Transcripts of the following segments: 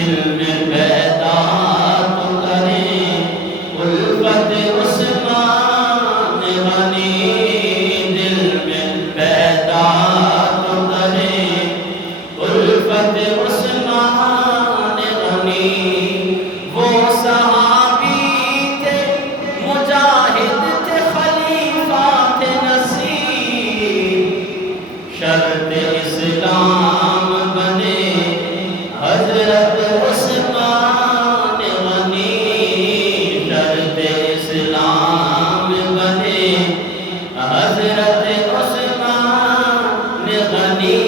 دل میں پیدا تو کریں الفت عثمان غنی، دل میں پیدا تو کریں الفت عثمان غنی۔ وہ صحابی تھے مجاہد تھے خلیفہ تھے نصیب، شرط اسلام بنے حضرت عثمان غنی، شرط اسلام بنے حضرت عثمان غنی۔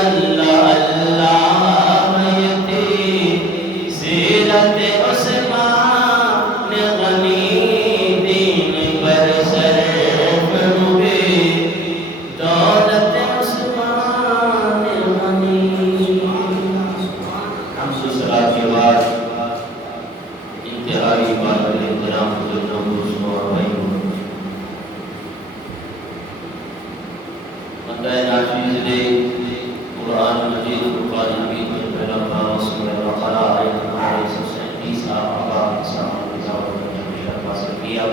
اللہ اللہ یہ تھی سیرت عثمان غنی، دین پر صرف ہوئے دولت عثمان غنی۔ حمد و صلاۃ کے بعد انتہائی قابل احترام بزرگوں دوستوں اور بھائیوں، بندہ ناچیز نے قرآن مجید فرقان حمید میں پہلا پارہ سورہ بقرہ آیت نمبر 137 آقا کے سامنے تلاوت حاصل کیا۔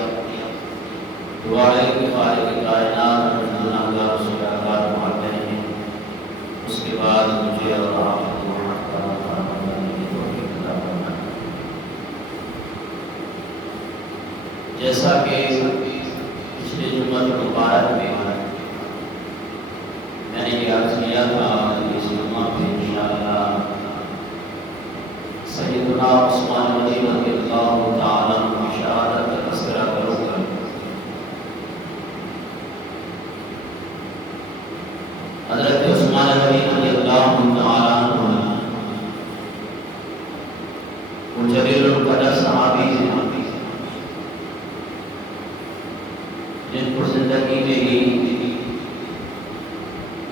دعا ہے کہ خالق کائنات گناہگار گناہگار معاف کریں، اس کے بعد مجھے اور آپ کو جیسا کہ پچھلے جمعہ مبارک میں میں نے یہ عرض کیا تھا، اس جمعہ پہ انشاءاللہ سیدنا عثمان غنی رضی اللہ تعالیٰ عنہ کی شہادت کا تذکرہ کروں گا۔ حضرت عثمان غنی رضی اللہ تعالیٰ عنہ وہ جلیل القدر صحابی ہیں جن کو زندگی میں ہی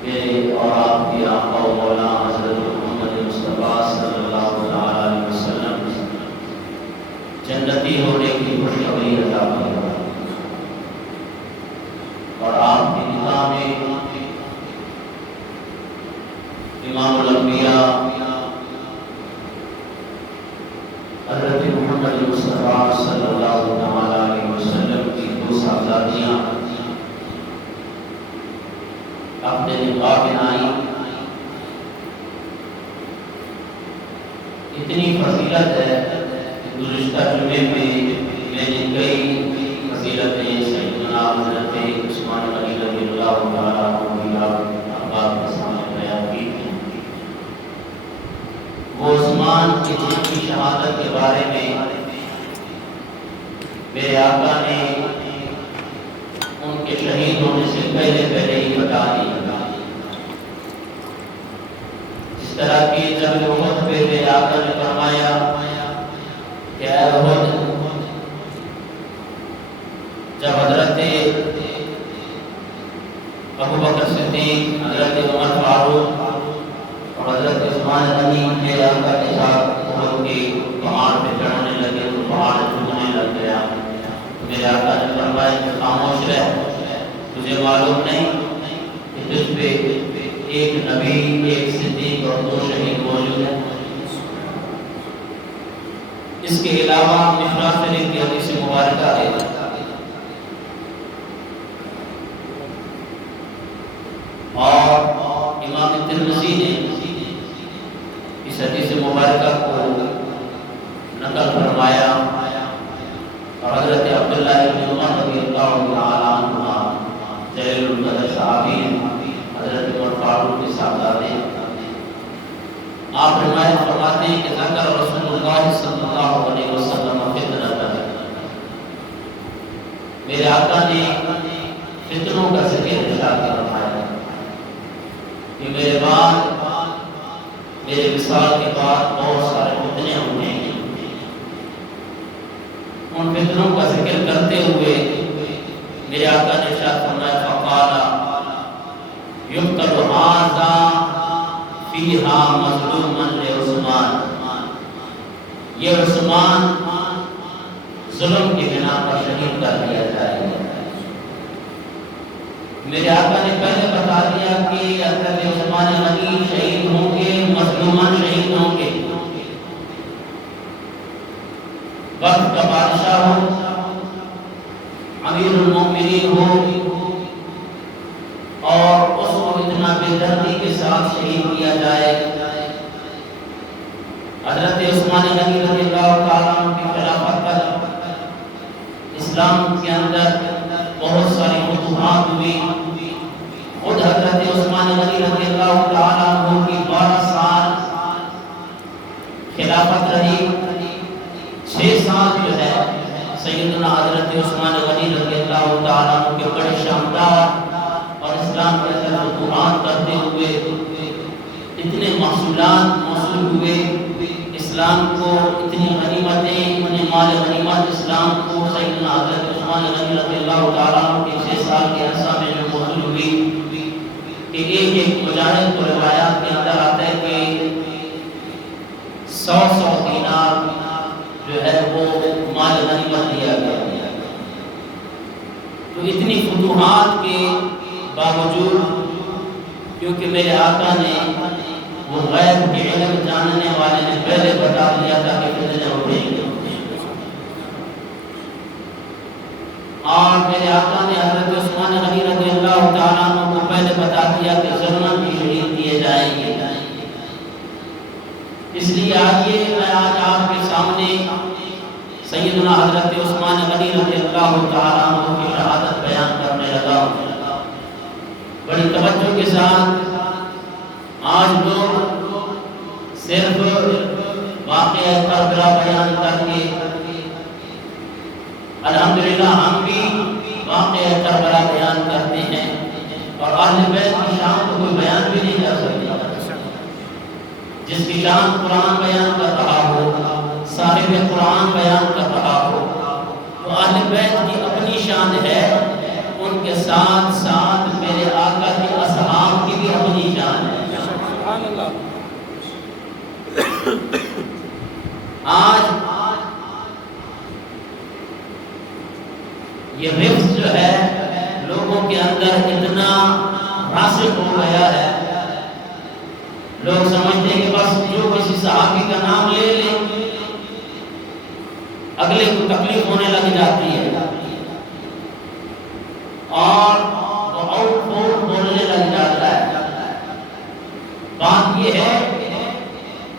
میرے اور آپ کی آقا و مولا حضرت محمد مصطفیٰ صلی اللہ علیہ وسلم جنتی ہونے کی خوشخبری عطا فرمائی، اور آپ کی نگاہ میں امام الانبیاء حضرت محمد مصطفیٰ صلی اللہ علیہ وسلم کی دو صاحبزادیاں اپنے نکاح میں آئیں۔ اتنی فضیلت ہے کہ گزشتہ جمعے میں میں نے کئی فضیلتیں سیدنا حضرت عثمان غنی رضی اللہ تعالیٰ عنہ احباب کے سامنے بیان کی تھی۔ وہ عثمان کی جن کی شہادت کے بارے میں میرے آقا نے ان کے شہید ہونے سے پہلے ہی بتا دیا۔ اس طرح کی جنگ احد پہ میرے آقا نے فرمایا کہ اے احد، جب حضرت ابوبکر صدیق، حضرت عمر فاروق اور حضرت عثمان غنی میرے آقا کے ساتھ احد کے پہاڑ پہ چڑھنے لگے تو پہاڑ جھکنے لگ گیا۔ میرے آقا نے فرمایا کہ خاموش رہ، تجھے معلوم نہیں کہ تجھ پہ ایک نبی، ایک صدیق اور دو شہید موجود ہیں؟ اس کے علاوہ مشکاۃ شریف کی حدیث مبارکہ ہے، اور امام ترمذی نے اس حدیث مبارکہ کو نقل فرمایا، اور حضرت عبداللہ بن عمر رضی اللہ تعالیٰ عنہ جلیل القدر صحابی حضرت عمر فاروق کے صاحبزادے، آپ روایت فرماتے ہیں کہ ذکر رسول اللہ صلی اللہ علیہ وسلم فتنۃ، میرے آقا نے فتنوں کا ذکر ارشاد فرمایا کہ میرے بعد، میرے وصال کے بعد بہت سارے فتنے ہوں گے۔ ان فتنوں کا ذکر کرتے ہوئے میرے آقا نے ارشاد فرمایا فقال یقتل ھذا فیہا مظلوما لعثمان، یہ عثمان ظلم کی بنا پر شہید کر دیا جائے گا۔ میرے آقا نے پہلے بتا دیا کہ حضرت عثمان غنی شہید ہوں گے، مظلومان شہید ہوں گے، وقت کا بادشاہ ہو، امیر المومنین ہو، اور اس کو اتنا بے دردی کے ساتھ شہید کیا جائے۔ حضرت عثمان غنی رضی اللہ تعالیٰ عنہ کی خلافت پر اسلام کے اندر بہت ساری فتوحات ہوئی۔ خود حضرت عثمان غنی رضی اللہ تعالیٰ عنہ کی 12 سال خلافت رہی۔ 6 سال جو ہے سیدنا حضرت عثمان غنی رضی اللہ تعالیٰ عنہ کے بڑے شاندار اور اسلام کے اندر فتوحات کرتے ہوئے اتنے محصولات موصول ہوئے، اسلام کو اتنی غنیمتیں، اتنے مال غنیمت اسلام کو سیدنا حضرت عثمان غنی رضی اللہ تعالیٰ عنہ کے 6 سال کے عرصہ میں جو موصول ہوئی کہ ایک مجاہد کو روایات کے اندر آتا ہے کہ 100 دینار جو ہے وہ مال غنیمت دیا گیا۔ تو اتنی فتوحات کے باوجود کیونکہ میرے آقا نے وہ غیب کے علم جاننے والے نے پہلے بتا دیا تھا کہ فتنے اٹھیں گے، اور میرے آقا نے حضرت عثمان غنی رضی اللہ تعالیٰ عنہ کو پہلے بتا دیا کہ ظلموں کی شہید کیے جائیں گے۔ اس لیے آئیے میں آج آپ کے سامنے سیدنا حضرت عثمان غنی رضی اللہ تعالیٰ عنہ کی شہادت بیان کرنے لگا ہوں۔ بڑی توجہ کے ساتھ آج لوگ صرف واقعہ کربلا بیان کر کے، الحمدللہ ہم بھی واقعہ کربلا بیان کرتے ہیں اور اہل بیت کی شان کو کوئی بیان بھی نہیں کر سکتا۔ جس کی شان قرآن بیان کر رہا ہو، صاحب قرآن بیان کر رہا ہو، تو اہل بیت کی اپنی شان ہے، ان کے ساتھ ساتھ میرے آقا کے اصحاب کی بھی اپنی شان ہے۔ آج یہ رفض جو ہے لوگوں کے اندر اتنا راسخ ہو گیا ہے، لوگ سمجھتے ہیں کہ بس جو کسی صحابی کا نام لے لے اگلے کو تکلیف ہونے لگ جاتی ہے اور وہ آؤٹ فور بولنے لگ جاتا ہے۔ بات یہ ہے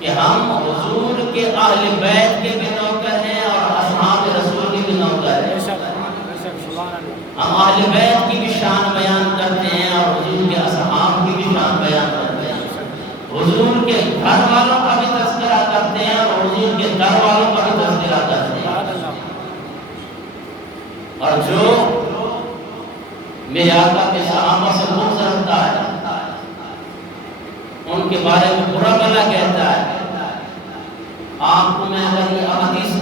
کہ ہم حضور کے اہل بیت کے بھی نوکر ہیں اور اصحاب رسول کے بھی نوکر ہیں۔ ہم اہل بیت کی بھی شان بیان کرتے ہیں اور حضور کے اصحاب کی بھی شان بیان کرتے ہیں، حضور کے گھر والوں کا بھی تذکرہ کرتے ہیں اور حضور کے در والوں کا بھی تذکرہ کرتے ہیں۔ اور جو میرے آقا کے صحابہ سے بغض رکھتا ہے، ان کے بارے میں برا بھلا کہتا ہے، آپ کو میں اگر یہ احادیث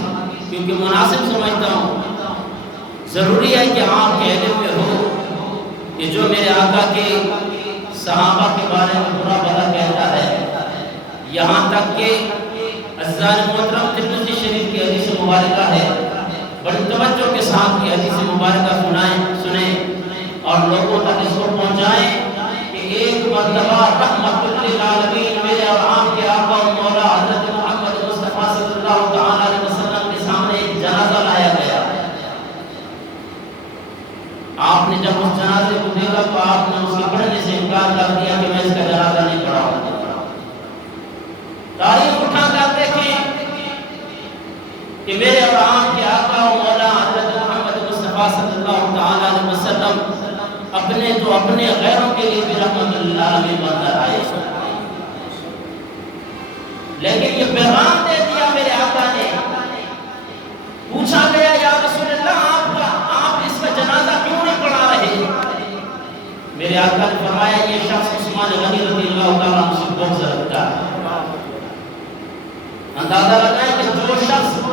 کیونکہ مناسب سمجھتا ہوں، ضروری ہے کہ آپ کہنے میں ہو کہ جو میرے آقا کے صحابہ کے بارے میں برا بھلا کہتا ہے، یہاں تک کہ عزیزان محترم ترمذی شریف کی حدیث مبارکہ ہے، بڑی توجہ کے ساتھ یہ حدیث مبارکہ سنیں اور لوگوں تک اس کو پہنچائیں کہ ایک مرتبہ رحمت للعالمین میرے اور آپ کے آقا و مولا حضرت محمد مصطفیٰ صلی اللہ تعالیٰ علیہ وسلم کے سامنے ایک جنازہ لایا گیا۔ آپ نے جب اس جنازے کو دیکھا تو آپ نے اس کے پڑھنے سے انکار کر دیا کہ میں اس کا جنازہ نہیں پڑھاؤں۔ تاریخ اٹھا کر دیکھیں کہ میرے اور آپ کے آقا و مولا حضرت محمد مصطفیٰ صلی اللہ تعالیٰ علیہ وسلم اپنے تو اپنے غیروں کے لیے بھی رحمت للعالمین بندر آئے، لیکن یہ پیغام دے دیا میرے آقا نے۔ پوچھا گیا یا رسول اللہ آپ اس کا جنازہ کیوں نہیں پڑھا رہے؟ میرے آقا نے فرمایا یہ شخص عثمان غنی رضی اللہ تعالیٰ عنہ سے بغض رکھتا ہے۔ اندازہ لگائیں کہ جو شخص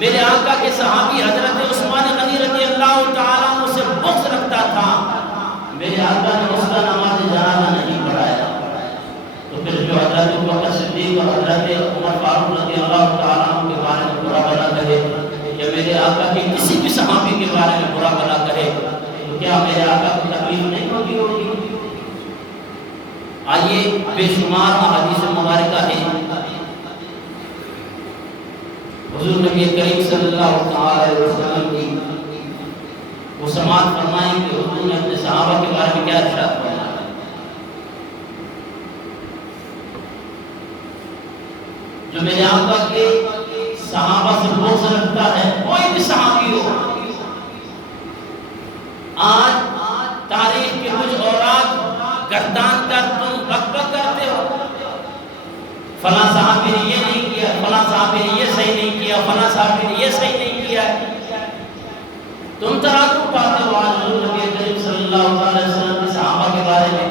میرے آقا کے صحابی حضرت عثمان غنی رضی اللہ تعالیٰ عنہ سے بغض رکھتا تھا، میرے آقا نے اس کا نماز جنازہ نہیں پڑھایا، تو پھر جو حضرت ابوبکر صدیق اور حضرت عمر فاروق رضی اللہ تعالیٰ عنہ کے بارے میں برا بھلا کہے یا میرے آقا کے کسی بھی صحابی کے بارے میں برا بھلا کہے تو کیا میرے آقا کو تکلیف نہیں ہوگی؟ آئیے بے شمار احادیث مبارکہ ہیں حضور نبی کریم صلی اللہ علیہ وسلم کی وہ سماعت فرمائیں کہ حضور نے اپنے صحابہ کے بارے میں کیا ارشاد فرمایا. جو میرے آقا کے صحابہ سے بغض رکھتا ہے، کوئی بھی صحابی ہو، آج تاریخ کے کچھ اوراق گردان کر تم بک بک کرتے ہو، فلاں صحابی نے یہ نہیں کیا، فلاں صحابی نے یہ صحیح نہیں کیا، فلاں صحابی نے یہ صحیح نہیں کیا ہے. تم تراکم پاتے ہو آج حضور نبی کریم صلی اللہ علیہ وسلم کے صحابہ کے بارے میں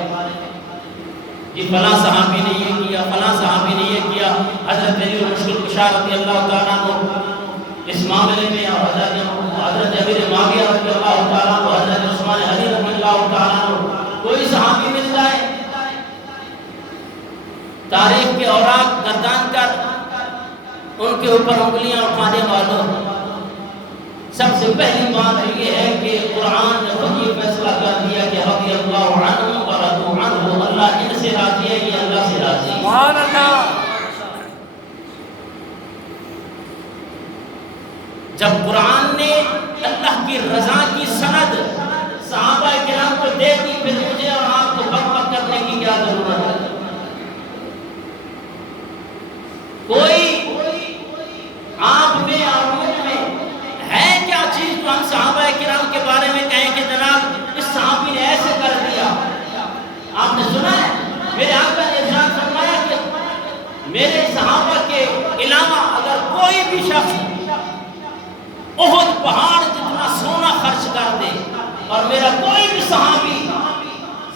کہ فلاں صحابی نے یہ کیا، فلاں صحابی نے یہ کیا. حضرت علی مشکل کشا رضی اللہ تعالیٰ عنہ اس معاملے میں، اور حضرت امیر معاویہ رضی اللہ تعالیٰ عنہ، حضرت عثمان غنی رضی اللہ تعالیٰ عنہ، کوئی صحابی مل جائے تاریخ کے اوراق گردان کر ان کے اوپر انگلیاں اٹھانے والوں، سب سے پہلی بات یہ ہے کہ قرآن نے خود یہ فیصلہ کر دیا کہ رضی اللہ عنہ ورضوا عنہ، اللہ ان سے راضی ہے، یہ اللہ سے راضی ہے. سبحان اللہ. جب قرآن نے اللہ کی رضا کی سند صحابہ کرام کو دے دی، پھر مجھے اور آپ کو بک بک کرنے کی کیا ضرورت ہے؟ کوئی آپ میں اور مجھ میں ہے کیا چیز تو ہم صحابہ کرام کے بارے میں کہیں کہ جناب اس صحابی نے ایسے کر دیا؟ آپ نے سنا ہے میرے آقا نے ارشاد فرمایا کہ میرے صحابہ کے علاوہ اگر کوئی بھی شخص احد پہاڑ جتنا سونا خرچ کر دے اور میرا کوئی بھی صحابی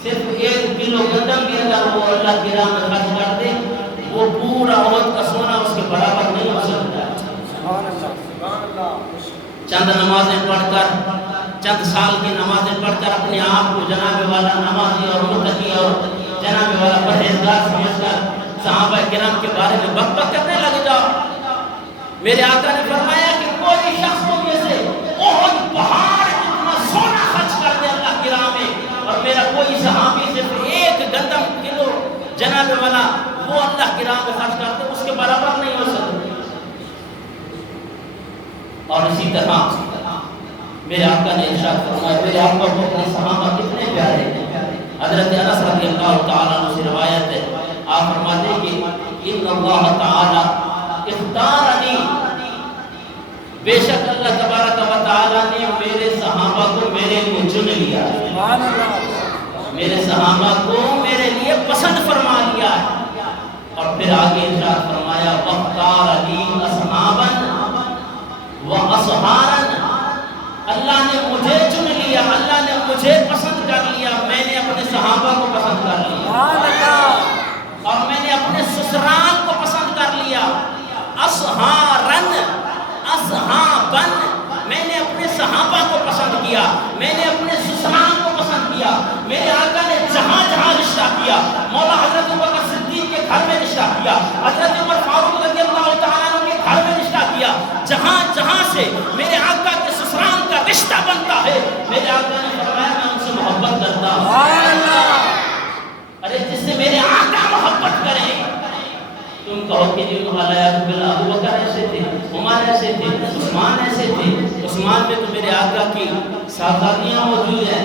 صرف 1 کلو گندم بھی اگر وہ اللہ کی راہ میں خرچ کر دے، وہ پورا احد کا سونا اس کے برابر نہیں ہو سکتا. چند نمازیں پڑھ کر، چند سال کی نمازیں پڑھ کر اپنے آپ کو جناب والا نمازی اور متقی اور جناب والا پرہیزگار سمجھ کر صحابہ کرام کے بارے میں بک بک کرنے لگ جاؤ. میرے آقا نے فرمایا کہ کوئی شخص تم میں سے احد پہاڑ جتنا سونا خرچ کر دے اللہ کی راہ میں، اور میرا کوئی صحابی صرف 1 گندم کلو جناب والا وہ اللہ کی راہ میں خرچ کر دے، اس کے برابر نہیں ہو سکتا. اور اسی طرح میرے آقا نے ارشاد فرمایا، میرے آقا کو اپنے صحابہ کتنے پیارے ہیں. حضرت انس رضی اللہ تعالیٰ عنہ سے روایت ہے، آپ فرماتے ہیں کہ ان اللہ تعالیٰ اختارنی، بے شک اللہ تبارک و تعالیٰ نے میرے صحابہ کو میرے لیے چن لیا، میرے صحابہ کو میرے لیے پسند فرما لیا ہے. اور پھر آگے ارشاد فرمایا وَاخْتَارَ لِي أَصْحَابًا وَأَصْحَارًا، اللہ نے مجھے چن لیا، اللہ نے مجھے پسند کر لیا، میں نے اپنے صحابہ کو پسند کر لیا، اور میں نے اپنے سسرال کو پسند کر لیا. اصحارن اصحابن، میں نے اپنے صحابہ کو پسند کیا، میں نے اپنے سسرال کو پسند کیا. میرے آقا نے جہاں جہاں رشتہ کیا، مولا حضرت بکر صدیق کے گھر میں رشتہ کیا، حضرت عمر فاروق رضی اللہ تعالیٰ عنہ کے گھر میں رشتہ کیا. جہاں جہاں سے میرے آقا کے سسرال کا رشتہ بنتا ہے، میرے آقا نے فرمایا میں ان سے محبت کرتا ہوں. ارے جس سے میرے آقا محبت کریں، تم کہو کہ جی ابو بکر ایسے تھے، عمر ایسے تھے، عثمان ایسے تھے. عثمان میں تو میرے آقا کی صحابیاں موجود ہیں.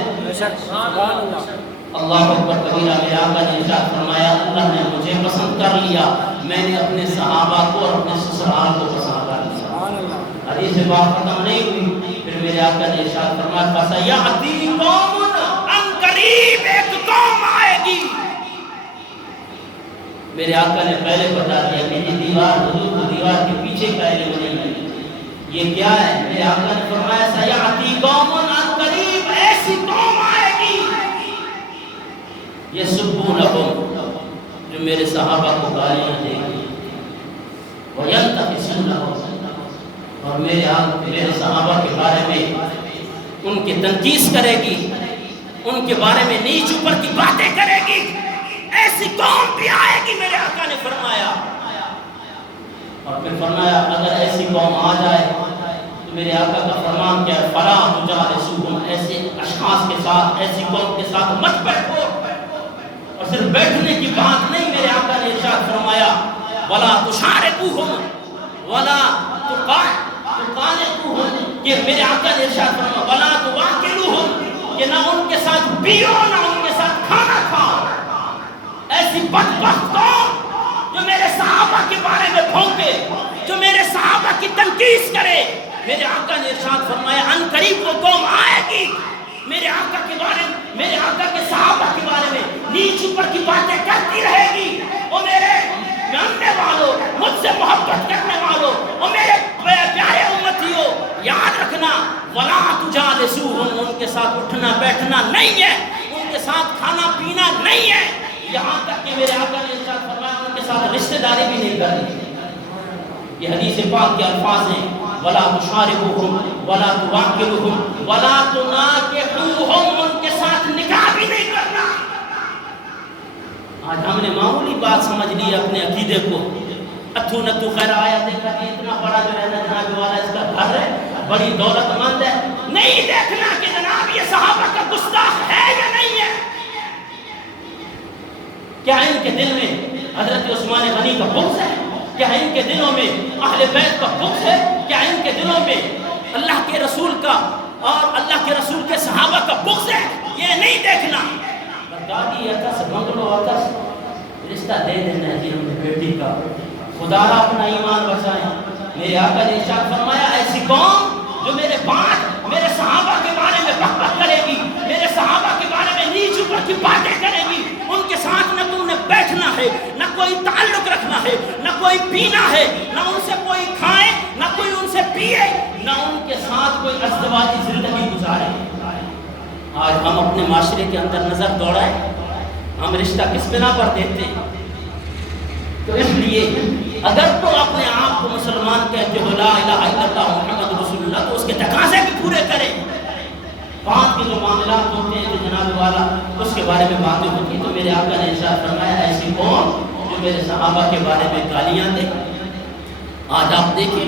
اللہ اکبر کبیرہ. میرے آقا نے ارشاد فرمایا اللہ نے مجھے پسند کر لیا، میں نے اپنے صحابہ کو اور اپنے سسرال کو پسند کر لیا. حدیث بات ختم نہیں ہوئی، پھر میرے آقا نے ارشاد فرمایا فَسَيَأْتِي قَوْمٌ، ان قریب ایک قوم آئے گی. میرے آقا نے پہلے بتا دیا کہ یہ دیوار حضور کو دیوار کے پیچھے پہلے بنی ہے. یہ کیا ہے؟ میرے آقا نے فرمایا سیاتی قوم ان قریب، ایسی قوم آئے گی یسبونہم، جو میرے صحابہ کو گالیاں دے گی، وینتقصونہم، اور میرے صحابہ کے بارے میں ان کی تنقیص کرے گی، ان کے بارے میں نیچ اوپر کی باتیں کرے گی. ایسی قوم بھی آئے گی میرے آقا نے فرمایا. اور پھر فرمایا اگر ایسی قوم آ جائے تو میرے آقا کا فرمان کیا ہے، فَلَا تُجَالِسُوهُمْ، ایسے اشخاص کے ساتھ، ایسی قوم کے ساتھ مت بیٹھو. اور صرف بیٹھنے کی بات نہیں، میرے آقا نے ارشاد فرمایا وَلَا تُشَارِكُوهُمْ وَلَا یہ میرے آقا نے ارشاد فرمایا وَلَا تُوَاكِلُهُمْ کہ نہ ان کے ساتھ پیو نہ ان کے ساتھ کھانا کھاؤ. ایسی بدبخت قوم جو میرے صحابہ کے بارے میں بھونکے، جو میرے صحابہ کی تنقید کرے. میرے آقا نے ارشاد فرمایا ان قریب وہ قوم آئے گی میرے آقا کے بارے میں، میرے آقا کے صحابہ کے بارے میں نیچ اوپر کی باتیں کرتی رہے گی. وہ میرے ماننے والوں، مجھ سے محبت کرنے والوں، وہ میرے پیارے امتیوں، یاد رکھنا وَلَا تُجَالِسُوهُمْ ان کے ساتھ اٹھنا بیٹھنا نہیں ہے، ان کے ساتھ کھانا پینا نہیں ہے. یہاں تک کہ میرے آقا نے ارشاد فرمایا ان کے ساتھ رشتہ داری بھی نہیں کرنی. یہ حدیث پاک کے الفاظ ہیں وَلَا تُشَارِبُوهُمْ وَلَا تُوَاكِلُوهُمْ وَلَا تُنَاكِحُوهُمْ ان کے ساتھ نکاح بھی نہیں کرنا. آج ہم نے معمولی بات سمجھ لی اپنے عقیدے کو. اتھو نتو خیر آیا دیکھا کہ اتنا بڑا جو ہے نا جناب والا اس کا گھر ہے، بڑی دولت مند ہے. نہیں دیکھنا کہ جناب یہ صحابہ کا گستاخ ہے یا نہیں ہے. کیا ان کے دل میں حضرت عثمان غنی کا بغض ہے؟ کیا ان کے دلوں میں اہل بیت کا بغض ہے؟ کیا ان کے دلوں میں اللہ کے رسول کا اور اللہ کے رسول کے صحابہ کا بغض ہے؟ یہ نہیں دیکھنا. دادی اتس بنگلو اتس رشتہ دے دینا ہے جی ہم نے بیٹی کا. خدا را اپنا ایمان بچائیں. میرے آقا نے ارشاد فرمایا ایسی قوم جو میرے بعد میرے صحابہ کے بارے میں بک بک کرے گی، میرے صحابہ کے بارے میں نیچ اوپر کی باتیں کرے گی، ان کے ساتھ نہ تم نے بیٹھنا ہے، نہ کوئی تعلق رکھنا ہے، نہ کوئی پینا ہے، نہ ان سے کوئی کھائے نہ کوئی ان سے پیے، نہ ان کے ساتھ کوئی ازدواجی زندگی گزارے. آج ہم اپنے معاشرے کے اندر نظر دوڑائیں، ہم رشتہ کس بنا پر دیتے ہیں؟ تو اس لیے اگر تو اپنے آپ کو مسلمان کہتے ہو لا الہ الا اللہ محمد رسول اللہ تو اس کے تقاضے بھی پورے کریں. بات کے جو معاملات ہوتے ہیں جو جناب والا اس کے بارے میں باتیں ہوتی ہیں. تو میرے آقا نے ارشاد فرمایا ایسی قوم جو میرے صحابہ کے بارے میں گالیاں دے. آج آپ دیکھیں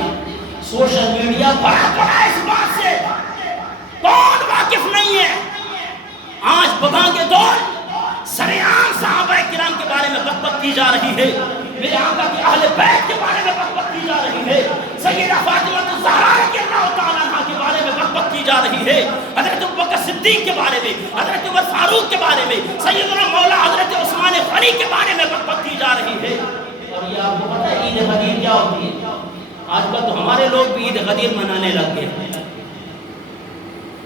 سوشل میڈیا بڑا پڑا اس بات سے، کون واقف نہیں ہے؟ آج ببانگے دور سریعام صحابہ کرام کے بارے میں بک کی جا رہی ہے، میرے آقا کے اہل بیت کے بارے میں بک کی جا رہی ہے، سیدہ فاطمہ الزہرا رضی اللہ تعالیٰ عنہ کے بارے میں بک کی جا رہی ہے، حضرت ابوبکر صدیق کے بارے میں، حضرت عمر فاروق کے بارے میں، سیدنا مولا حضرت عثمان غنی کے بارے میں بک کی جا رہی ہے. اور یہ آپ کو پتہ ہے عید غدیر کیا ہوتی ہے؟ آج کل تو ہمارے لوگ بھی عید غدیر منانے لگ گئے.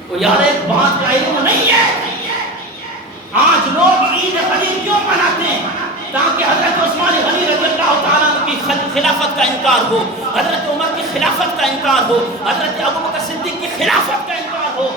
تو یار ایک بات کا علم نہیں ہے. آج لوگ عید غدیر کیوں مناتے ہیں؟ تاکہ حضرت عثمان غنی رضی اللہ تعالیٰ کی خلافت کا انکار ہو، حضرت عمر کی خلافت کا انکار ہو، حضرت ابوبکر صدیق کی خلافت کا انکار ہو.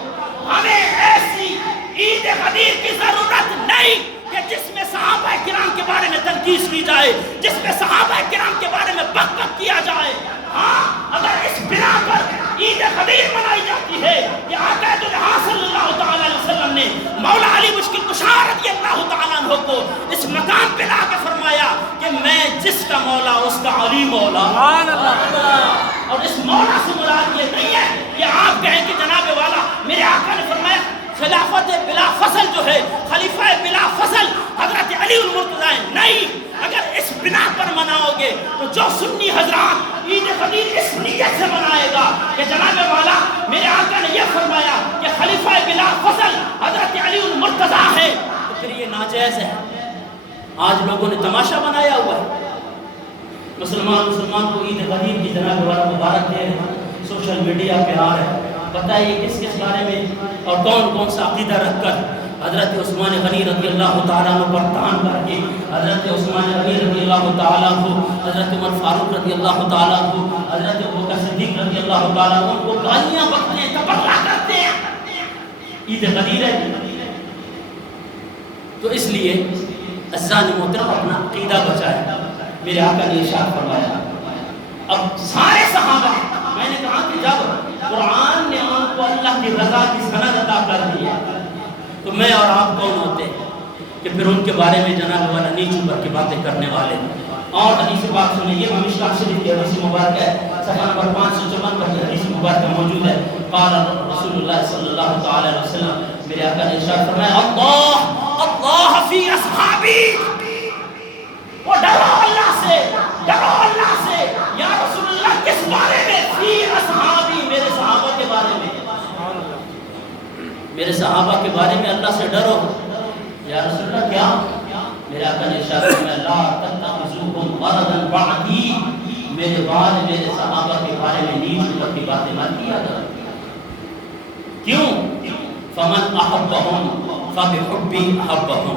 ہمیں ایسی عید غدیر کی ضرورت نہیں کہ جس میں صحابہ کرام کے بارے میں تنقید کی جائے، جس میں صحابہ کرام کے بارے میں بک کیا جائے. ہاں اگر اس بنا پر عید غدیر منائی جاتی ہے کہ آقا دلہا صلی اللہ تعالیٰ علیہ وسلم نے مولا علی مشکل کشا رضی اللہ تعالیٰ عنہ کو اس مقام پہ لا کے فرمایا کہ میں جس کا مولا اس کا علی مولا. اور اس مولا سے مراد یہ نہیں ہے کہ آپ کہیں کہ جناب والا میرے آقا نے فرمایا خلافت بلا فصل جو ہے، خلیفہ بلا فصل حضرت علی المرتضی. نہیں، اگر اس بنا پر مناؤ گے تو جو سنی حضرات عید غدیر اس نیت سے منائے گا کہ جناب والا میرے آقا نے یہ فرمایا کہ خلیفہ بلا فصل حضرت علی المرتضی ہے، تو پھر یہ ناجائز ہے. آج لوگوں نے تماشا بنایا ہوا ہے. مسلمان کو عید غدیر کی جناب والا مبارک دے رہے ہیں، سوشل میڈیا پہ آ رہے ہیں. بتائیے کس کس بارے میں اور کون کون سا عقیدہ رکھ کر حضرت عثمان غنی رضی اللہ تعالیٰ عنہ پر تان کر کے حضرت عثمان غنی رضی اللہ تعالیٰ عنہ، حضرت عمر فاروق رضی اللہ تعالیٰ عنہ، حضرت ابوبکر صدیق رضی اللہ تعالیٰ عنہ کو گالیاں بکتے ہیں، تبرہ کرتے ہیں. عید غدیر ہے. تو اس لیے عزیزان محترم اپنا عقیدہ بچائے. میرے آقا نے ارشاد فرمایا اب سارے صحابہ، میں نے کہا کہ جب قرآن نے ان کو اللہ کی رضا کی سند عطا کر دی ہے تو میں اور آپ کون ہوتے ہیں کہ پھر ان کے بارے میں جناب والا نیچ اوپر کی باتیں کرنے والے. اور حدیث پاک سنیں، یہ مشکاہ شریف کی حدیث مبارک ہے، صفحہ نمبر 554 پر حدیث مبارک موجود ہے. قال رسول اللہ صلی اللہ تعالی علیہ وسلم، میرے آقا نے ارشاد فرمایا اللہ اللہ فی اصحابی. وہ ڈرو اللہ سے، ڈرو اللہ سے. یا رسول اللہ کس بارے میں؟ فی اصحابی، میرے صحابہ کے بارے میں. میرے صحابہ کے بارے میں اللہ سے ڈرو۔ یا رسول اللہ کیا؟ میرے آقا نے ارشاد فرمایا لا تتخذوهم غرضا بعدی، میرے بعد میرے صحابہ کے بارے میں نیچ اوپر کی باتیں مت کیا کرو۔ کیوں؟ فمن احبهم فبحبی احبهم،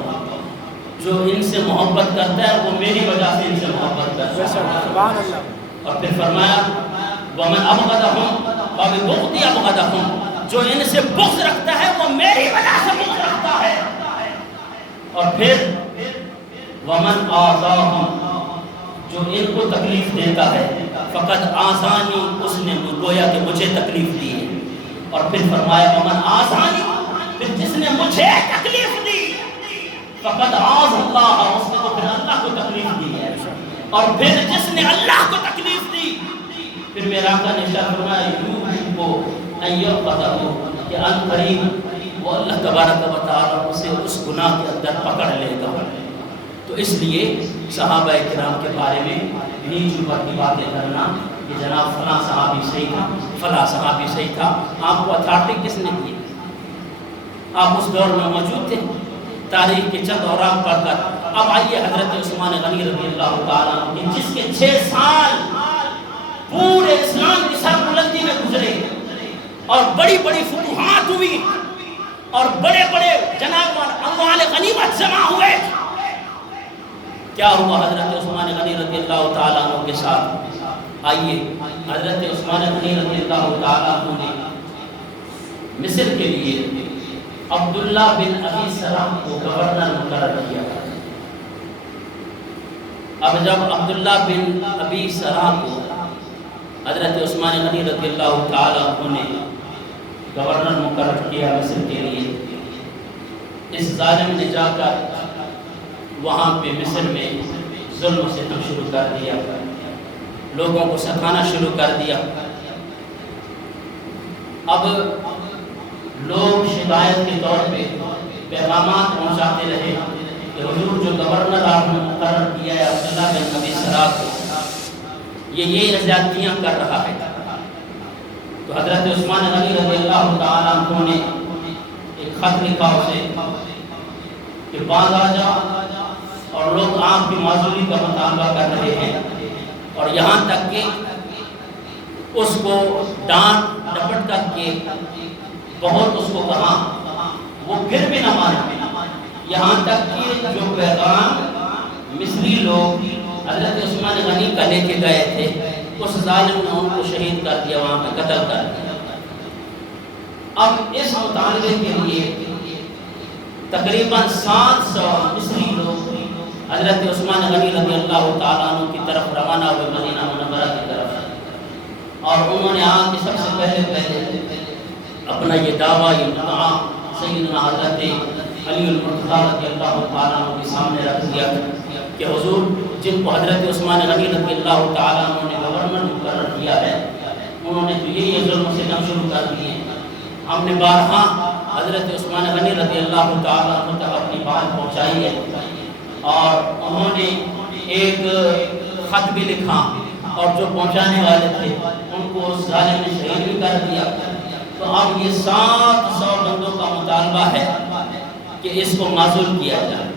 جو ان سے محبت کرتا ہے وہ میری وجہ سے ان سے محبت کرتا ہے۔ سبحان اللہ۔ اور پھر فرمایا ومن ابغضهم فببغضی ابغضهم، جو ان سے بغض رکھتا ہے وہ میری وجہ سے بغض رکھتا ہے۔ اور پھر ومن آذاهم، جو ان کو تکلیف دیتا ہے فقد آذانی، اس نے گویا کہ مجھے تکلیف دی ہے۔ اور پھر فرمایا ومن آذانی، پھر جس نے مجھے تکلیف دی فقد آذ اللہ، اس نے تو پھر اللہ کو تکلیف دی ہے۔ اور پھر جس نے اللہ کو تکلیف دی، پھر میرا آقا نے ارشاد فرمایا یوشک ان یغفر، کہ ان قریب وہ اللہ تبارک و تعالیٰ اسے اس گناہ کے اندر پکڑ لے گا۔ تو اس لیے صحابہ کرام کے بارے میں نیچ اوپر کی باتیں کرنا کہ جناب فلاں صحابی صحیح تھا، فلاں صحابی صحیح تھا، آپ کو اتھارٹی کس نے دی؟ آپ اس دور میں موجود تھے؟ تاریخ کے چند اوراق پڑھ کر اب آئیے حضرت عثمان غنی رضی اللہ تعالیٰ عنہ، جس کے 6 سال پورے اسلام کی سربلندی میں گزرے اور بڑی بڑی فتوحات ہوئی اور بڑے بڑے جناب اموال غنیمت جمع ہوئے، کیا ہوا حضرت عثمان غنی رضی اللہ تعالیٰ عنہ کے ساتھ؟ آئیے حضرت عثمان غنی رضی اللہ تعالیٰ عنہ نے مصر کے لیے عبداللہ بن ابی سرح کو گورنر مقرر کیا۔ اب جب عبداللہ بن ابی سرح کو حضرت عثمان غنی رضی اللہ تعالیٰ عنہ نے گورنر مقرر کیا مصر کے لیے، اس ظالم نے جا کر وہاں پہ مصر میں ظلم و ستم شروع کر دیا، لوگوں کو ستانا شروع کر دیا۔ اب لوگ شکایت کے طور پہ پیغامات پہنچاتے رہے کہ حضور جو گورنر آپ نے مقرر کیا ہے عبداللہ بن ابی سرح کو، یہ زیادتیاں کر رہا ہے۔ تو حضرت عثمان غنی رضی اللہ تعالیٰ عنہ نے ایک خط لکھا اسے کہ باز آ جا، اور لوگ آپ کی معذوری کا مطالبہ کر رہے ہیں، اور یہاں تک کہ اس کو ڈانٹ ڈپٹ کر کے بہت اس کو کہا، وہ پھر بھی نہ مانا، یہاں تک کہ جو پیغام مصری لوگ حضرت عثمان غنی کا لے کے گئے تھے، اس ظالم نے ان کو شہید کر دیا، وہاں پہ قتل کر دیا۔ اب اس مطالبے کے لیے تقریباً 700 مصری لوگ حضرت عثمان غنی رضی اللہ تعالیٰ عنہ کی طرف روانہ ہوئے، مدینہ منورہ کی طرف، اور انہوں نے آ کے سب سے پہلے اپنا یہ دعویٰ، یہ مدعا سیدنا حضرت علی المرتضیٰ رضی اللہ تعالیٰ عنہ کے سامنے رکھ دیا کہ حضور جن کو حضرت عثمان غنی رضی اللہ تعالیٰ عنہ نے گورنر مقرر کیا ہے، انہوں نے تو یہ ظلم و ستم شروع کر دیے۔ ہم نے بارہا حضرت عثمان غنی رضی اللہ تعالیٰ عنہ تک اپنی بات پہنچائی ہے، اور انہوں نے ایک خط بھی لکھا، اور جو پہنچانے والے تھے ان کو اس ظالم نے شہید بھی کر دیا۔ تو اب یہ 700 بندوں کا مطالبہ ہے کہ اس کو معزول کیا جائے۔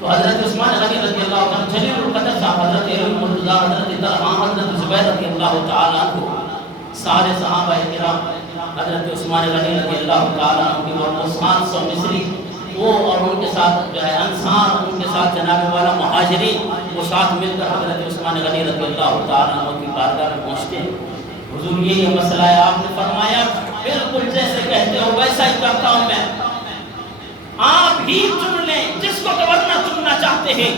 تو حضرت عثمان غنی رضی اللہ عنہ جلیل القدر صاحب، حضرت علی المرتضیٰ، حضرت طلحہ، حضرت زبیر رضی اللہ تعالیٰ عنہ، سارے صحابہ کرام حضرت عثمان غنی رضی اللہ تعالیٰ عنہ کی وہ 700 مصری، وہ اور ان کے ساتھ جو ہے انصار، ان کے ساتھ جناب والا مہاجرین، وہ ساتھ مل کر حضرت عثمان غنی رضی اللہ تعالیٰ عنہ کی بارگاہ میں پہنچتے ہیں۔ حضور یہ مسئلہ ہے، آپ نے فرمایا بالکل جیسے کہتے ہو ویسا ہی کرتا ہوں میں، آپ ہی چن لیں جس کو گورنر چننا چاہتے ہیں۔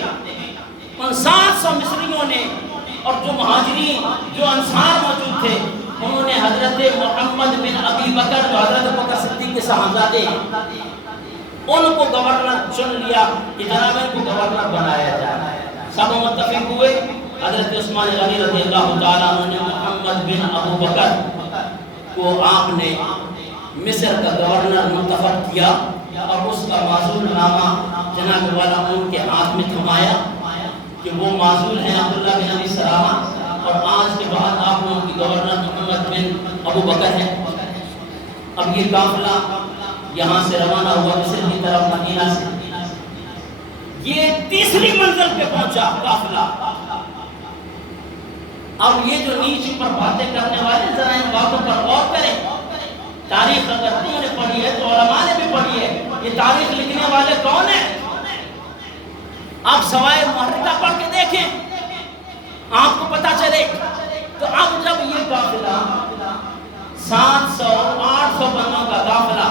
ان 700 مصریوں نے اور جو مہاجرین، جو انصار موجود تھے، انہوں نے حضرت محمد بن ابی بکر، جو حضرت بکر صدیق کے صاحبزادے، ان کو گورنر چن لیا کہ جناب ان کو گورنر بنایا جائے۔ سب متفق ہوئے، حضرت عثمان غنی رضی اللہ تعالیٰ عنہ نے محمد بن ابو بکر کو آپ نے مصر کا گورنر منتخب کیا، اور اس کا معزول نامہ جناب والا ان کے ہاتھ میں تھمایا کہ وہ معزول ہیں عبداللہ بن ابی سرح، اور آج کے بعد آپ ان کی گورنر محمد بن ابو بکر ہیں۔ اب یہ قافلہ یہاں سے روانہ ہوا مصر کی طرف مدینہ سے، یہ تیسری منزل پہ پہنچا قافلہ۔ اب یہ جو نیچ پر باتیں کرنے والے ذرا ان باتوں پر غور کریں۔ تاریخ اگر تم نے پڑھی ہے تو علماء نے بھی پڑھی ہے، یہ تاریخ لکھنے والے کون ہیں؟ آپ سوائے محرکہ پڑھ کے دیکھیں، آپ کو پتا چلے۔ تو اب جب یہ قافلہ 700-800 بندوں کا قافلہ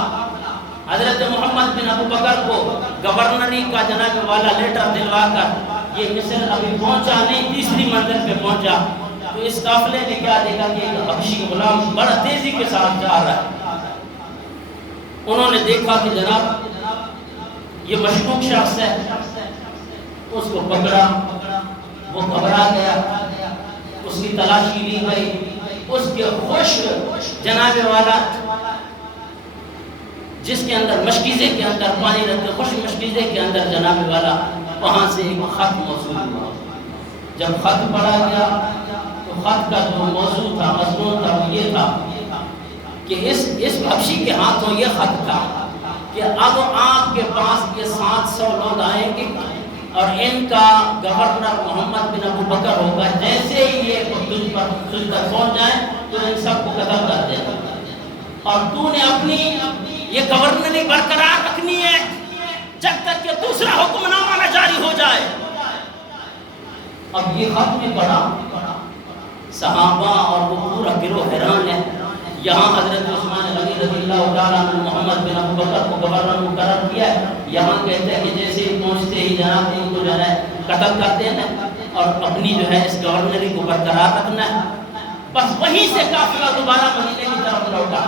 حضرت محمد بن ابو بکر کو گورنری کا جناب والا لیٹر دلوا کر یہ مصر ابھی پہنچا نہیں، تیسری منزل پہ پہنچا، تو اس قافلے نے کیا دیکھا کہ ایک حبشی غلام بڑا تیزی کے ساتھ جا رہا ہے۔ انہوں نے دیکھا کہ جناب یہ مشکوک شخص ہے، اس کو پکڑا، وہ گھبرا گیا، اس کی تلاشی لی گئی، اس کے خشک جناب والا جس کے اندر مشکیزے کے اندر پانی رکھتے، خشک مشکیزے کے اندر جناب والا وہاں سے ایک خط موصول ہوا۔ جب خط پڑھا گیا تو خط کا جو موضوع تھا، مضمون تھا، وہ یہ تھا کہ اس حبشی کے ہاتھوں یہ خط تھا کہ اب آپ کے پاس یہ 700 لوگ آئیں گے اور ان کا گورنر محمد بن ابو بکر ہوگا، جیسے ہی یہ تجھ تک پہنچ جائیں تو ان سب کو قتل کر دینا، اور تو نے اپنی یہ گورنری برقرار رکھنی ہے جب تک کہ دوسرا حکم نامہ نہ جاری ہو جائے۔ اب یہ خط میں پڑھا، صحابہ اور وہ پورا گروہ حیران ہے۔ یہاں حضرت عثمان غنی رضی اللہ تعالیٰ عنہ محمد بن ابو بکر کو گورنر مقرر کیا ہے، یہاں کہتے ہیں کہ جیسے ہی پہنچتے ہی جناب ان کو جو ہے قتل کر دینا اور اپنی جو ہے اس گورنری کو برقرار رکھنا ہے۔ بس وہیں سے قافلہ دوبارہ مدینے کی طرف لوٹا۔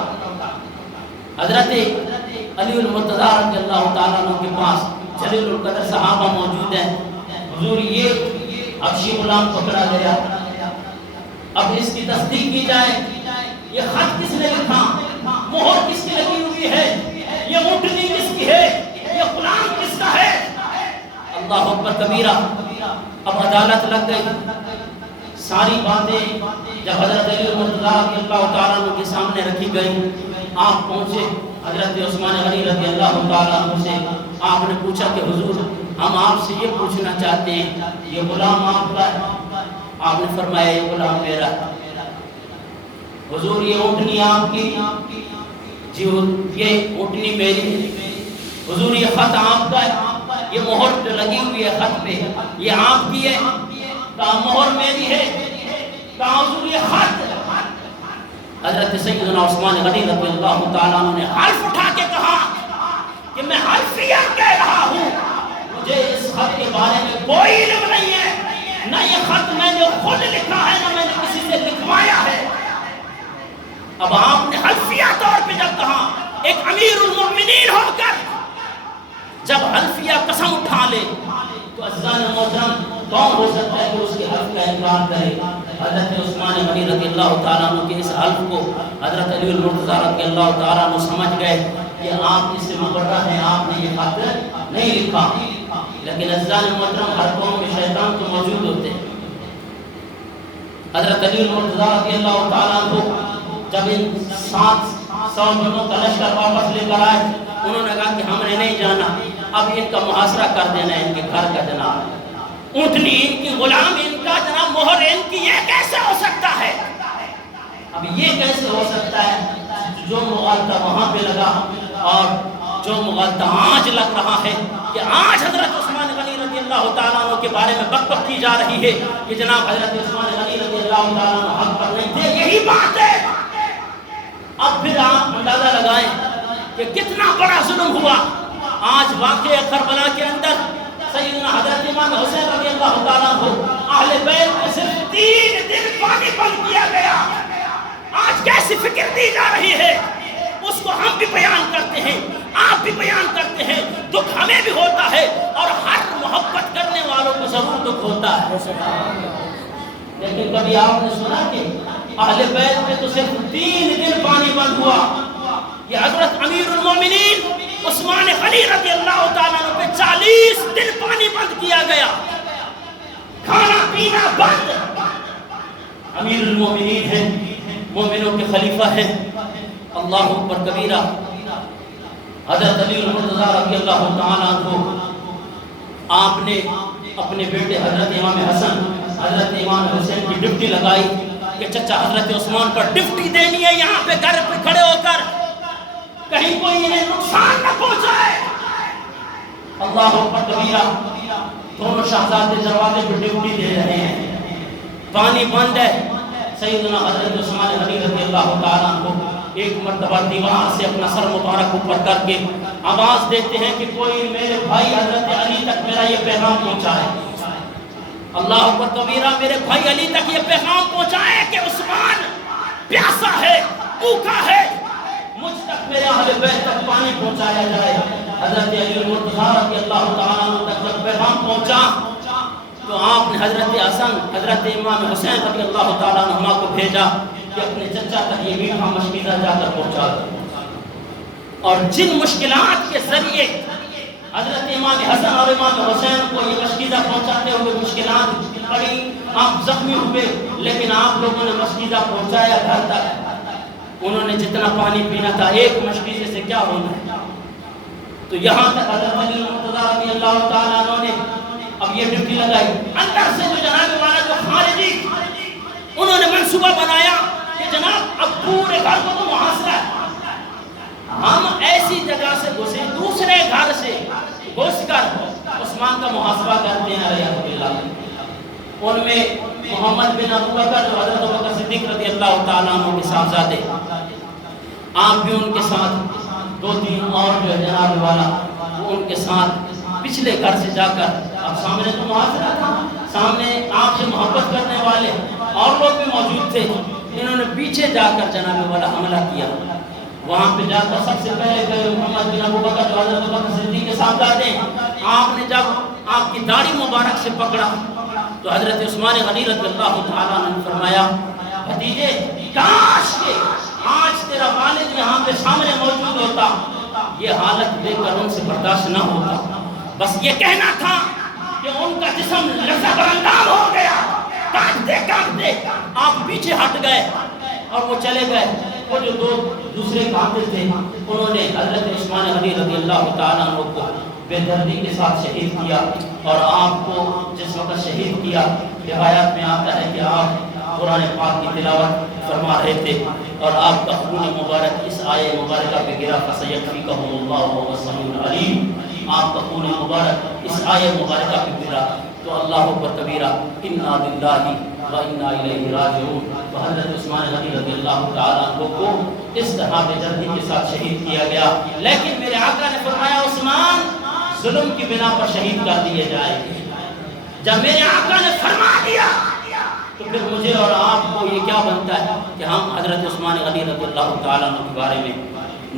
حضرت علی المرتضیٰ رضی اللہ تعالیٰ عنہ کے پاس جلیل القدر صحابہ موجود ہیں۔ حضور یہ حبشی غلام پکڑا گیا، اب اس کی تصدیق کی جائے، یہ خط کس نے لکھا، مہر کس کی لگی ہوئی ہے، یہ اونٹنی کس کی ہے، یہ غلام کس کا ہے؟ اللہ اکبر کبیرہ۔ اب عدالت لگ گئی، ساری باتیں جب حضرت علی المرتضیٰ رضی اللہ تعالیٰ عنہ کے سامنے رکھی گئی، آپ پہنچے حضرت عثمان غنی رضی اللہ تعالیٰ عنہ سے، آپ نے پوچھا کہ حضور ہم آپ سے یہ پوچھنا چاہتے ہیں یہ غلام آپ کا ہے؟ آپ نے فرمایا یہ غلام میرا۔ حضور یہ اونٹنی آپ کی؟ جی یہ اونٹنی میری۔ حضور یہ خط آپ کا ہے؟ یہ مہر جو لگی ہوئی ہے خط پہ یہ آپ کی ہے؟ کہا مہر میری ہے۔ کہا حضور یہ خط؟ حضرت سیدنا عثمان غنی رضی اللہ تعالیٰ عنہ نے حلف اٹھا کے کہا کہ میں حلفیہ کہہ رہا ہوں، مجھے اس خط کے بارے میں کوئی علم نہیں ہے، نہ یہ خط میں نے خود لکھا ہے نہ میں نے کسی سے لکھوایا ہے۔ اب آپ نے حلفیہ طور پہ جب کہا، ایک امیر المؤمنین ہو کر جب حلفیہ قسم اٹھا لے تو عزیزان محترم کون ہو سکتا ہے کہ اس کے حلف کا انکار کرے؟ حضرت عثمان غنی رضی اللہ تعالیٰ عنہ کے اس حلف کو حضرت علی المرتضیٰ رضی اللہ تعالیٰ عنہ سمجھ گئے کہ آپ اس سے مبرہ ہیں، آپ نے یہ خط نہیں لکھا۔ لیکن عزیزان محترم ہر قوم میں شیطان تو موجود ہوتے ہیں۔ حضرت علی المرتضیٰ رضی اللہ تعالیٰ عنہ جب ان 700 بندوں کا لشکر واپس لے کر آئے، انہوں نے کہا کہ ہم نے نہیں جانا، اب ان کا محاصرہ کر دینا ہے ان کے گھر کا جناب، اونٹنی ان کی، غلام ان کا جناب، مہر ان کی، یہ کیسے ہو سکتا ہے؟ اب یہ کیسے ہو سکتا ہے؟ جو مغالطہ وہاں پہ لگا اور جو مغالطہ آج لگ رہا ہے کہ آج حضرت عثمان غنی رضی اللہ تعالیٰ عنہ کے بارے میں بک بک کی جا رہی ہے کہ جناب حضرت عثمان غنی رضی اللہ تعالیٰ عنہ حق پر نہیں تھے، یہی بات ہے۔ اب پھر آپ اندازہ لگائیں کہ کتنا بڑا ظلم ہوا۔ آج واقعہ کربلا کے اندر سیدنا حضرت امام حسین رضی اللہ تعالیٰ عنہ اہل بیت کو صرف 3 دن پانی بند کیا گیا۔ آج کیسی فکر دی جا رہی ہے اس کو ہم بھی بیان کرتے ہیں، آپ بھی بیان کرتے ہیں، دکھ ہمیں بھی ہوتا ہے اور ہر محبت کرنے والوں کو ضرور دکھ ہوتا ہے۔ لیکن کبھی آپ نے سنا کہ اہل بیت میں تو صرف 3 دن پانی بند ہوا؟ یہ حضرت امیر المومنین عثمان غنی رضی اللہ تعالیٰ عنہ پہ 40 دن پانی بند کیا گیا، کھانا پینا بند۔ امیر المومنین ہیں، مومنوں کے خلیفہ ہیں، اللہ اکبر کبیرہ۔ حضرت علی المرتضیٰ رضی اللہ تعالیٰ عنہ آپ نے اپنے بیٹے حضرت امام حسن حضرت امام حسین کی ڈپٹی لگائی کہ چچا حضرت عثمان پر ڈپٹی دینی ہے، یہاں پہ گھر پہ کھڑے ہو کر کہیں کوئی انہیں نقصان نہ پہنچائے۔ اللہ اکبر کبیرہ۔ دونوں شہزادے دروازے پہ ڈپٹی دے رہے ہیں، پانی بند ہے۔ سیدنا حضرت عثمان غنی رضی اللہ تعالیٰ عنہ ایک مرتبہ دیوار سے اپنا سر مبارک اوپر کر کے آواز دیتے ہیں کہ کوئی میرے بھائی حضرت علی تک میرا یہ پیغام پہنچائے۔ اللہ اکبر کبیرہ۔ میرے بھائی علی تک یہ پیغام پہنچائے کہ عثمان پیاسا ہے، بھوکا ہے، مجھ تک میرے اہل بیت تک پانی پہنچایا جائے۔ حضرت علی المرتضیٰ رضی اللہ تعالیٰ عنہ تک جب پیغام پہنچا تو آپ نے حضرت حسن حضرت امام حسین رضی اللہ تعالیٰ عنہ کو بھیجا کہ اپنے چچا تک یہ میٹھا مشکیزہ جا کر پہنچا دو۔ اور جن مشکلات کے ذریعے حضرت امام حسن اور امام حسین کو یہ مشکیزہ پہنچاتے ہوئے مشکلات پڑی، آپ زخمی ہوئے، لیکن آپ لوگوں نے مشکیزہ پہنچایا گھر تک۔ انہوں نے جتنا پانی پینا تھا ایک مشکیزے سے کیا ہونا ہے، تو یہاں تک حضرت علی المرتضیٰ رضی اللہ تعالیٰ عنہ نے اب یہ ڈیوٹی لگائی۔ اندر سے جو جناب والا جو خارجی انہوں نے منصوبہ بنایا کہ جناب اب پورے گھر کو تو محاصرہ ہے، ہم ایسی جگہ سے گھسے دوسرے گھر سے گھس کر عثمان کا محاسبہ کرتے ہیں رضی اللہ۔ ان میں محمد بن ابو بکر جو حضرت ابوبکر صدیق رضی اللہ تعالیٰ عنہ کے صاحبزادے، آپ بھی ان کے ساتھ، دو تین اور جو جناب والا وہ ان کے ساتھ پچھلے گھر سے جا کر، اب سامنے تو محاصرہ تھا، سامنے آپ سے محبت کرنے والے اور لوگ بھی موجود تھے، انہوں نے پیچھے جا کر جناب والا حملہ کیا۔ وہاں پہ جا کر سب سے پہلے گئے محمد بن ابو بکر جو حضرت ابوبکر صدیق کے صاحبزادے ہیں، آپ نے جب آپ کی داڑھی مبارک سے پکڑا تو حضرت عثمان غنی رضی اللہ تعالیٰ عنہ نے فرمایا بھتیجے کاش کہ آج تیرا والد یہاں پہ سامنے موجود ہوتا، یہ حالت دیکھ کر ان سے برداشت نہ ہوتا، بس یہ کہنا تھا کہ ان کا جسم لرزہ برانداز ہو گیا، کانپتے کانپتے آپ پیچھے ہٹ گئے اور وہ چلے گئے۔ وہ جو دو دوسرے قاتل تھے انہوں نے حضرت عثمان غنی رضی اللہ تعالیٰ عنہ کو بے دردی کے ساتھ شہید کیا، اور آپ کو جس وقت شہید کیا روایات میں آتا ہے کہ آپ قرآن پاک کی تلاوت فرما رہے تھے اور آپ کا خون مبارک اس آیے مبارکہ پہ گرا فَسَيَكْفِيكَهُمُ اللَّهُ وَهُوَ السَّمِيعُ الْعَلِيمُ، آپ کا خون مبارک اس آیے مبارکہ پہ گرا تو اللہ اکبر کبیرہ، اِنَّا لِلَّهِ وَإِنَّا إِلَيْهِ رَاجِعُونَ۔ تو حضرت عثمان غنی رضی اللہ تعالیٰ عنہ کو اس طرح بے دردی کے ساتھ شہید کیا گیا، لیکن میرے آقا نے فرمایا عثمان ظلم کی بنا پر شہید کر دیے جائیں گے۔ جب میرے آقا نے فرما دیا تو پھر مجھے اور آپ کو یہ کیا بنتا ہے کہ ہم حضرت عثمان غنی رضی اللہ تعالیٰ عنہ کے بارے میں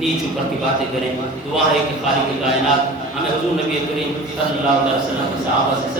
نیچ اوپر کی باتیں کریں۔ دعا ہے کہ خالق کائنات ہمیں حضور نبی کریم صلی اللہ علیہ وسلم کے صحابہ سے